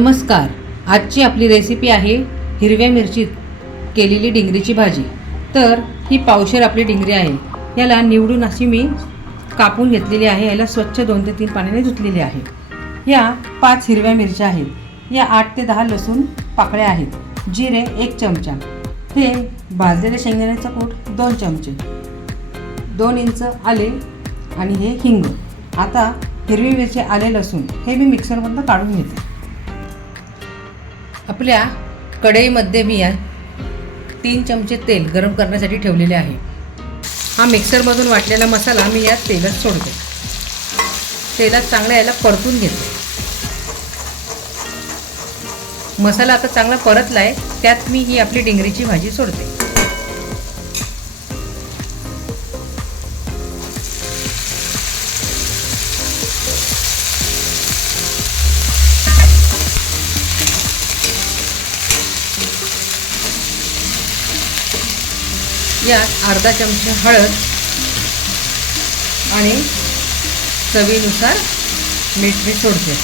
नमस्कार. आजची आपली रेसिपी आहे हिरव्या मिरचीत केलेली डिंगरीची भाजी. तर ही पावशेर आपली डिंगरी आहे. याला निवडून अशी मी कापून घेतलेली आहे. याला स्वच्छ दोन ते तीन पाण्याने धुतलेली आहे. या पाच हिरव्या मिरच्या आहेत. या आठ ते दहा लसूण पाकळ्या आहेत. जिरे एक चमचा. हे भाजलेले शेंगदाण्याचं कूट दोन चमचे. दोन इंच आले आणि हे हिंग. आता हिरवी मिरची आले लसूण हे मी मिक्सरमधनं काढून घेते. आपल्या कढईमध्ये मी या तीन चमचे तेल गरम करण्यासाठी ठेवलेले आहे. हा मिक्सरमधून वाटलेला मसाला मी यात तेलात सोडते. तेलात चांगला याला परतून घेते. मसाला आता चांगला परतला आहे त्यात मी ही आपली डिंगरीची भाजी सोडते. यात अर्धा चमचा हळद आणि चवीनुसार मीठ मी सोडते.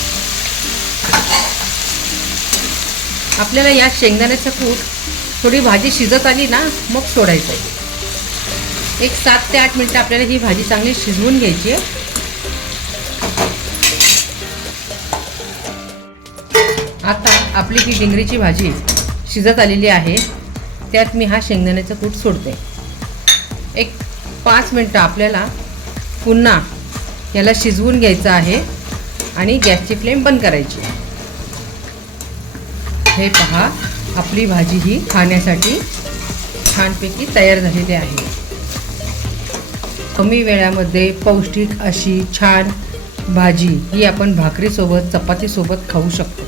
आपल्याला या शेंगदाण्याचं कूट थोडी भाजी शिजत आली ना मग सोडायचं आहे एक सात ते आठ मिनटं आपल्याला ही भाजी चांगली शिजवून घ्यायची आहे. आता आपली ही डिंगरीची भाजी शिजत आलेली आहे त्यात मी हा शेंगदाण्याचा कूट सोडते. एक पाच मिनटं आपल्याला पुन्हा याला शिजवून घ्यायचं आहे आणि गॅसची फ्लेम बंद करायची. हे पहा आपली भाजी ही खाण्यासाठी छानपैकी तयार झालेली आहे. कमी वेळामध्ये पौष्टिक अशी छान भाजी ही आपण भाकरीसोबत चपातीसोबत खाऊ शकतो.